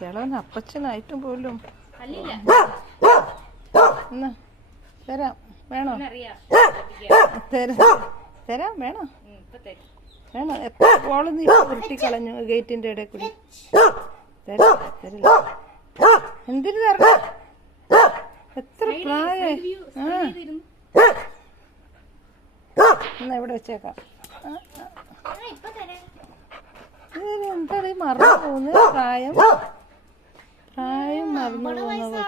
കിളവൻ അപ്പച്ചനായിട്ടും പോലും എന്നാ തരാം, വേണോ? തരാം, വേണോ? വേണോ? എത്ര ബോള് നീ ഉരുട്ടിക്കളഞ്ഞു ഗേറ്റിന്റെ ഇടയിൽ കൂടി. തരില്ല. എന്തിനു തരണം? എത്ര പ്രായം. എന്നാ ഇവിടെ വെച്ചേക്കാം. എന്താ മറന്നു പോകുന്നത്? പ്രായം മറന്നു പോകുന്ന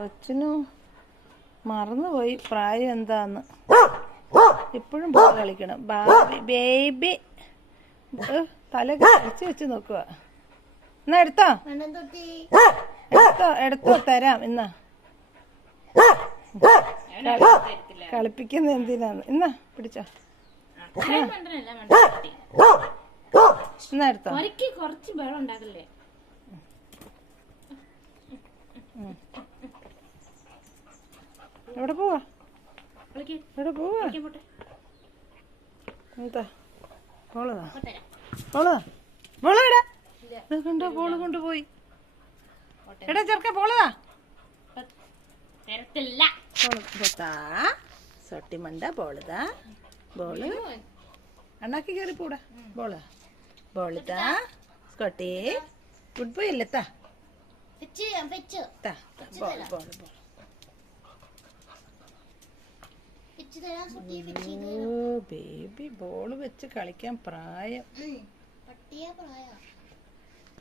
കൊച്ചിനും മറന്നുപോയി പ്രായം എന്താന്ന്. ഇപ്പോഴും ബോൾ കളിക്കണം. ബേബി തല വെച്ച് നോക്കുക. എന്നാ എടുത്തോ, എടുത്തോ, തരാം. എന്നാ കളിപ്പിക്കുന്ന എന്തിനാന്ന്? എന്നാ പിടിച്ചോ, എന്നാ എടുത്തോ. കുറച്ച് ബഹളം ഉണ്ടാക്കല്ലേ. എവിടെ പോവാ? എവിടെ പോവാ? എന്താ ബോളതാ? ബോളെടാ, കണ്ടോ? ബോള് കൊണ്ടുപോയി. എടാ ചെറുക്ക, ബോളതാ. സൊട്ടിമണ്ട ബോളതാ. ബോള് അണ്ണാക്കി കയറി പോടാ. ബോളിതാ. സ്കോട്ടി ഗുഡ് ബോയ് അല്ലേ? ബേബി ബോള് വെച്ച് കളിക്കാൻ പ്രായം,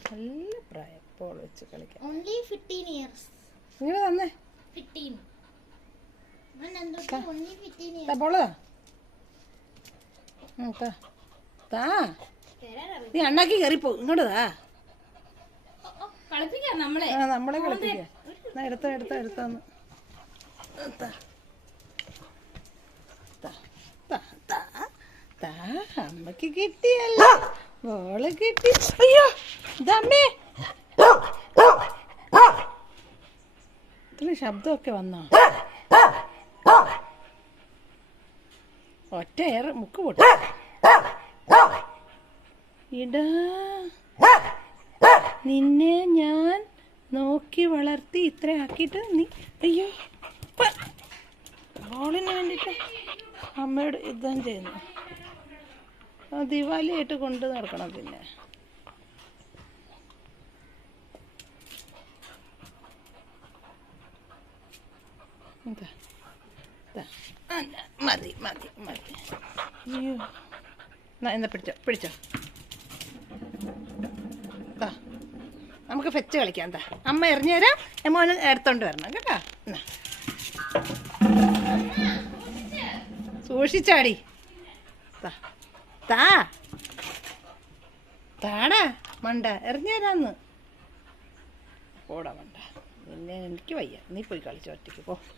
നല്ല പ്രായം ബോൾ വെച്ച് കളിക്കാൻ. ഇങ്ങനെ തന്നെ ബോള് താ. നീ അണ്ണാക്കി കയറിപ്പോ. ഇങ്ങോട്ട് താ. നമ്മളെ കളിപ്പിക്കാം. എടുത്താന്ന് അമ്മക്ക് കിട്ടിയല്ല, ബോള് കിട്ടി. അയ്യോ ഇതമ്മേ, ഇത്ര ശബ്ദമൊക്കെ വന്നോ? ഒറ്റ ഏറെ മുക്ക് പൊട്ടി. ഇടാ, നിന്നെ ഞാൻ നോക്കി വളർത്തി ഇത്ര ആക്കിയിട്ട് നീ അയ്യോ ബോളിന് വേണ്ടിയിട്ട് അമ്മയോട് യുദ്ധം ചെയ്യുന്നു. ദിവാലിയായിട്ട് കൊണ്ട് നടക്കണം. പിന്നെ മതി. അയ്യോ എന്നാ പിടിച്ചോ. നമുക്ക് ഫെച്ച് കളിക്കാം. എന്താ അമ്മ എറിഞ്ഞു തരാം, മോന് എടുത്തോണ്ട് വരണം കേട്ടോ. എന്നാ സൂക്ഷിച്ചാടി. താടാ മണ്ട, എറിഞ്ഞു തരാന്ന്. പോടാ മണ്ട, പിന്നെ എനിക്ക് വയ്യ. നീ പോയി കളിച്ചോ ഒറ്റയ്ക്ക് പോ.